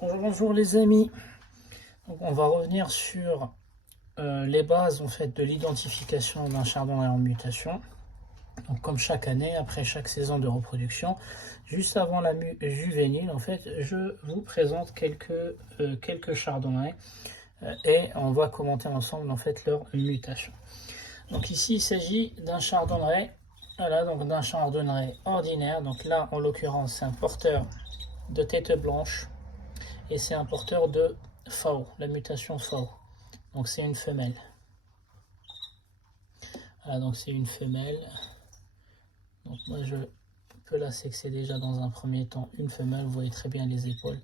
Bonjour les amis. Donc, on va revenir sur les bases en fait de l'identification d'un chardonnay en mutation. Donc, comme chaque année, après chaque saison de reproduction, juste avant la juvénile, en fait, je vous présente quelques chardonnays et on va commenter ensemble en fait leur mutation. Donc ici, il s'agit d'un chardonnay, voilà, donc d'un chardonnay ordinaire. Donc là, en l'occurrence, c'est un porteur de tête blanche et c'est un porteur de FAO, la mutation FAO. Donc c'est une femelle. Voilà, donc c'est une femelle. Donc moi je peux la sexer déjà dans un premier temps une femelle. Vous voyez très bien les épaules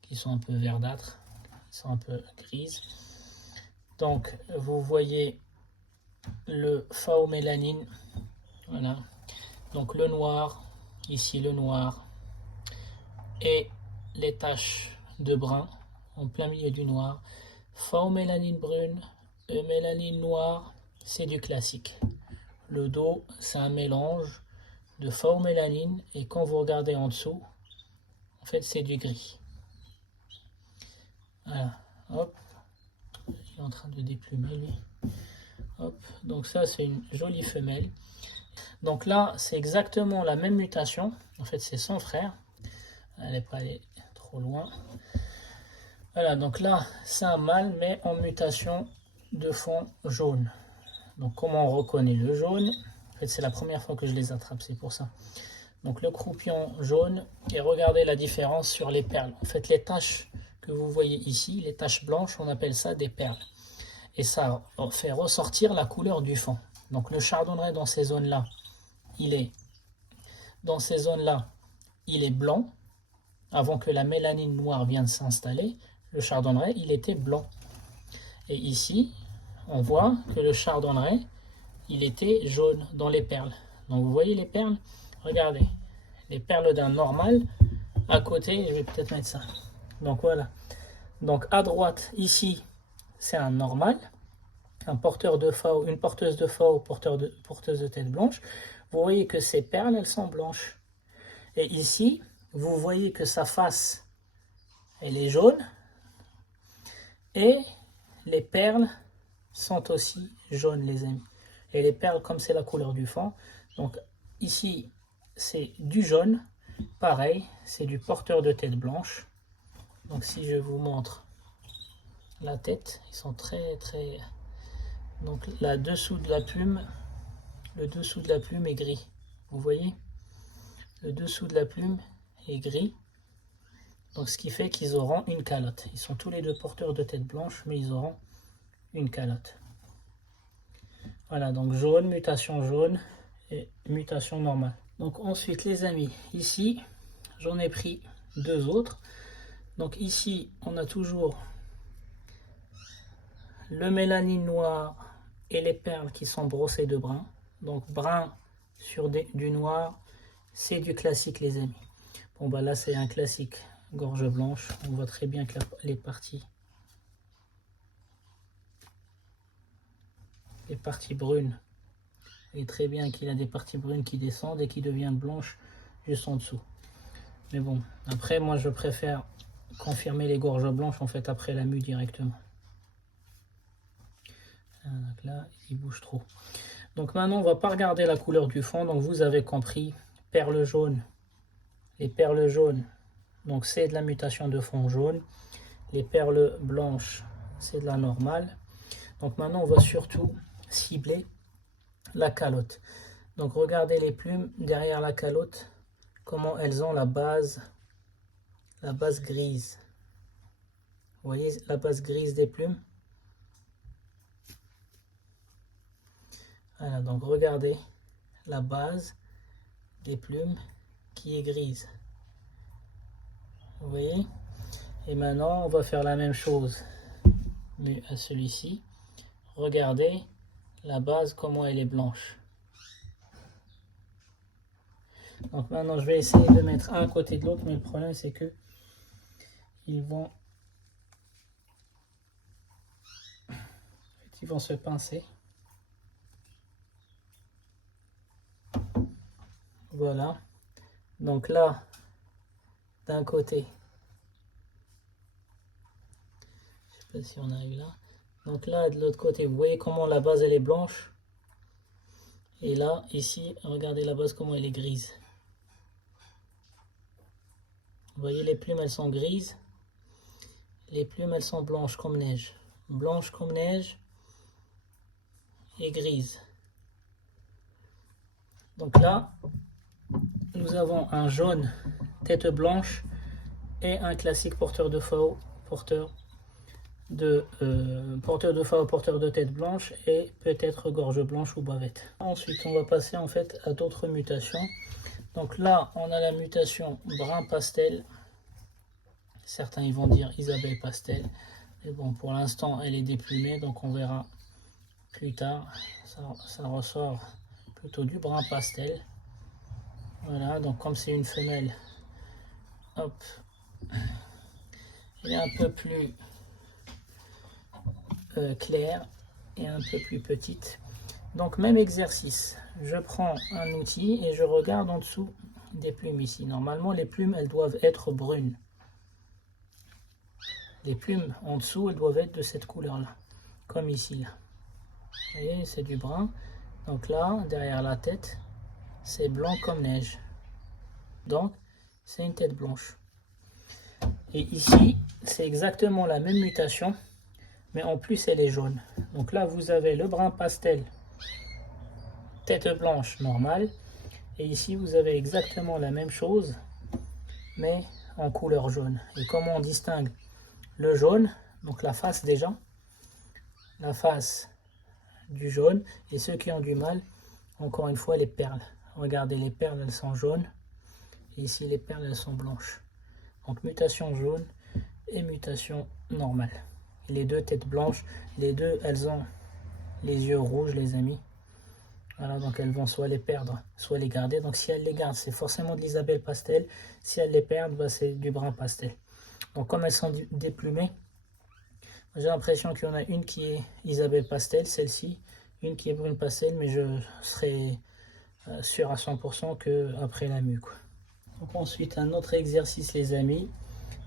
qui sont un peu verdâtres, qui sont un peu grises. Donc vous voyez le FAO mélanine. Voilà. Donc le noir, ici le noir, et les taches de brun en plein milieu du noir. FAO mélanine brune, mélanine noire, c'est du classique. Le dos, c'est un mélange de FAO mélanine et quand vous regardez en dessous, en fait, c'est du gris. Voilà, hop, il est en train de déplumer lui. Hop, donc ça, c'est une jolie femelle. Donc là, c'est exactement la même mutation. En fait, c'est son frère. Elle n'est pas allée trop loin. Voilà, donc là, c'est un mâle, mais en mutation de fond jaune. Donc comment on reconnaît le jaune? En fait, c'est la première fois que je les attrape, c'est pour ça. Donc le croupion jaune, et regardez la différence sur les perles. En fait, les taches que vous voyez ici, les taches blanches, on appelle ça des perles. Et ça fait ressortir la couleur du fond. Donc le chardonnay dans ces zones-là, il est blanc. Avant que la mélanine noire vienne s'installer, le chardonnay, il était blanc. Et ici, on voit que le chardonnay, il était jaune dans les perles. Donc vous voyez les perles? Regardez, les perles d'un normal. À côté, je vais peut-être mettre ça. Donc voilà. Donc à droite, ici, c'est un normal. Un porteur de FAO, une porteuse de FAO, porteuse de tête blanche. Vous voyez que ces perles, elles sont blanches. Et ici, vous voyez que sa face, elle est jaune. Et les perles sont aussi jaunes, les amis. Et les perles, comme c'est la couleur du fond, donc ici, c'est du jaune. Pareil, c'est du porteur de tête blanche. Donc si je vous montre la tête, ils sont très. Donc là, dessous de la plume, le dessous de la plume est gris. Vous voyez? Le dessous de la plume est gris. Donc ce qui fait qu'ils auront une calotte. Ils sont tous les deux porteurs de tête blanche, mais ils auront une calotte. Voilà, donc jaune, mutation jaune et mutation normale. Donc ensuite les amis, ici, j'en ai pris deux autres. Donc ici, on a toujours le mélanine noir et les perles qui sont brossées de brun. Donc brun sur du noir, c'est du classique les amis. Bon bah là c'est un classique gorge blanche. On voit très bien que les parties brunes, et très bien qu'il a des parties brunes qui descendent et qui deviennent blanches juste en dessous. Mais bon, après moi je préfère confirmer les gorges blanches en fait après la mue directement. Donc là, il bouge trop. Donc maintenant, on va pas regarder la couleur du fond. Donc vous avez compris, perles jaunes. Les perles jaunes, donc c'est de la mutation de fond jaune. Les perles blanches, c'est de la normale. Donc maintenant, on va surtout cibler la calotte. Donc regardez les plumes derrière la calotte, comment elles ont la base grise. Vous voyez la base grise des plumes? Voilà, donc regardez la base des plumes qui est grise. Vous voyez? Et maintenant, on va faire la même chose, mais à celui-ci. Regardez la base, comment elle est blanche. Donc maintenant, je vais essayer de mettre un à côté de l'autre, mais le problème, c'est que ils vont se pincer. Voilà. Donc là, d'un côté, sais pas si on arrive là. Donc là, de l'autre côté, vous voyez comment la base elle est blanche. Et là, ici, regardez la base comment elle est grise. Vous voyez les plumes, elles sont grises. Les plumes, elles sont blanches comme neige. Blanches comme neige et grises. Donc là, nous avons un jaune tête blanche et un classique porteur de faux, porteur de faux, porteur de tête blanche et peut-être gorge blanche ou bavette. Ensuite, on va passer en fait à d'autres mutations. Donc là, on a la mutation brun pastel. Certains ils vont dire Isabelle pastel. Mais bon, pour l'instant, elle est déplumée, donc on verra plus tard. Ça ressort plutôt du brun pastel. Voilà, donc comme c'est une femelle, hop, elle est un peu plus claire et un peu plus petite. Donc même exercice, je prends un outil et je regarde en dessous des plumes ici. Normalement les plumes elles doivent être brunes. Les plumes en dessous elles doivent être de cette couleur là, comme ici là. Vous voyez, c'est du brun. Donc là, derrière la tête, c'est blanc comme neige. Donc c'est une tête blanche. Et ici, c'est exactement la même mutation, mais en plus elle est jaune. Donc là, vous avez le brun pastel, tête blanche normale. Et ici, vous avez exactement la même chose, mais en couleur jaune. Et comment on distingue le jaune? Donc la face déjà, la face du jaune. Et ceux qui ont du mal, encore une fois, les perles. Regardez, les perles, elles sont jaunes. Et ici, les perles, elles sont blanches. Donc mutation jaune et mutation normale. Les deux têtes blanches, les deux, elles ont les yeux rouges, les amis. Voilà, donc elles vont soit les perdre, soit les garder. Donc si elles les gardent, c'est forcément de l'Isabelle pastel. Si elles les perdent, bah, c'est du brun pastel. Donc comme elles sont déplumées, j'ai l'impression qu'il y en a une qui est Isabelle pastel, celle-ci, une qui est brune pastel, mais je serai sûr à 100% qu'après la mue, quoi. Donc ensuite, un autre exercice, les amis.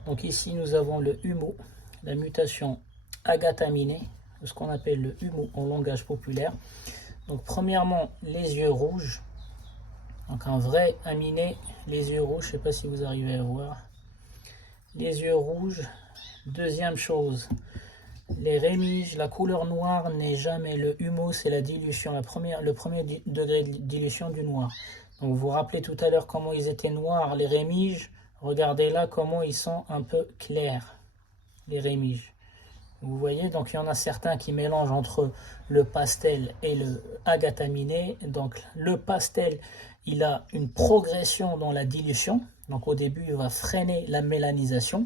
Donc ici, nous avons le humo, la mutation agataminée, ce qu'on appelle le humo en langage populaire. Donc premièrement, les yeux rouges. Donc un vrai aminé, les yeux rouges, je ne sais pas si vous arrivez à voir. Les yeux rouges. Deuxième chose, les rémiges, la couleur noire n'est jamais le humo, c'est la dilution, le premier degré de dilution du noir. Donc vous vous rappelez tout à l'heure comment ils étaient noirs, les rémiges. Regardez là comment ils sont un peu clairs, les rémiges. Vous voyez, donc il y en a certains qui mélangent entre le pastel et le agataminé. Donc le pastel, il a une progression dans la dilution. Donc au début, il va freiner la mélanisation.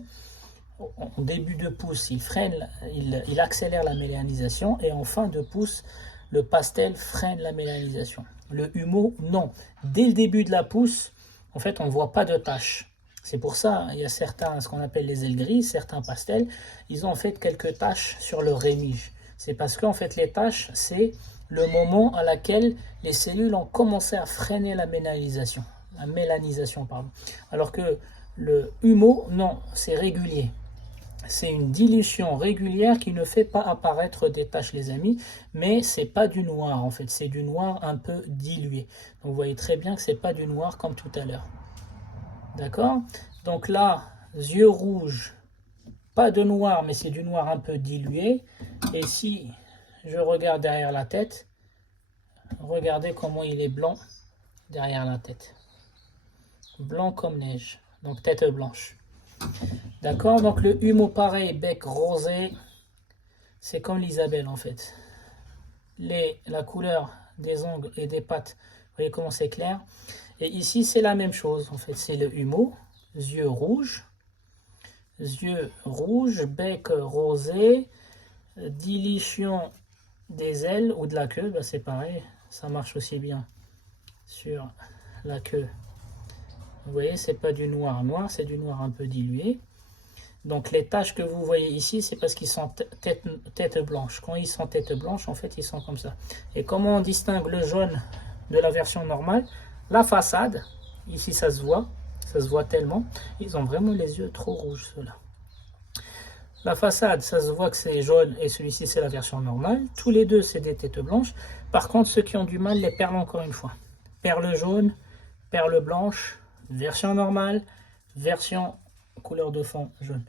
En début de pousse, il accélère la mélanisation. Et en fin de pousse, le pastel freine la mélanisation. Le humo, non. Dès le début de la pousse, en fait, on ne voit pas de taches. C'est pour ça, il y a certains, ce qu'on appelle les ailes grises, certains pastels, ils ont en fait quelques taches sur leur rémige. C'est parce qu'en fait, les taches, c'est le moment à laquelle les cellules ont commencé à freiner la mélanisation. Pardon. Alors que le humo, non, c'est régulier. C'est une dilution régulière qui ne fait pas apparaître des taches, les amis, mais c'est pas du noir en fait, c'est du noir un peu dilué. Donc vous voyez très bien que c'est pas du noir comme tout à l'heure. D'accord? Donc là, yeux rouges, pas de noir, mais c'est du noir un peu dilué. Et si je regarde derrière la tête, regardez comment il est blanc derrière la tête. Blanc comme neige, donc tête blanche. D'accord, donc le humo pareil, bec rosé, c'est comme l'Isabelle en fait. La couleur des ongles et des pattes, vous voyez comment c'est clair. Et ici c'est la même chose en fait, c'est le humo, yeux rouges, bec rosé, dilution des ailes ou de la queue, bah c'est pareil, ça marche aussi bien sur la queue. Vous voyez, c'est pas du noir noir, c'est du noir un peu dilué. Donc les taches que vous voyez ici, c'est parce qu'ils sont tête blanche. Quand ils sont tête blanche, en fait, ils sont comme ça. Et comment on distingue le jaune de la version normale? La façade, ici ça se voit tellement. Ils ont vraiment les yeux trop rouges, ceux-là. La façade, ça se voit que c'est jaune et celui-ci c'est la version normale. Tous les deux c'est des têtes blanches. Par contre, ceux qui ont du mal, les perles encore une fois. Perle jaune, perle blanche, version normale, version couleur de fond jaune.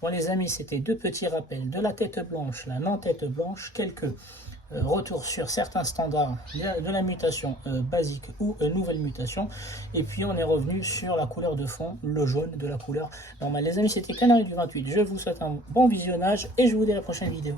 Bon les amis, c'était deux petits rappels de la tête blanche, la non-tête blanche, quelques retour sur certains standards de la mutation basique ou nouvelle mutation, et puis on est revenu sur la couleur de fond, le jaune de la couleur normale. Les amis, c'était Canari du 28, je vous souhaite un bon visionnage et je vous dis à la prochaine vidéo.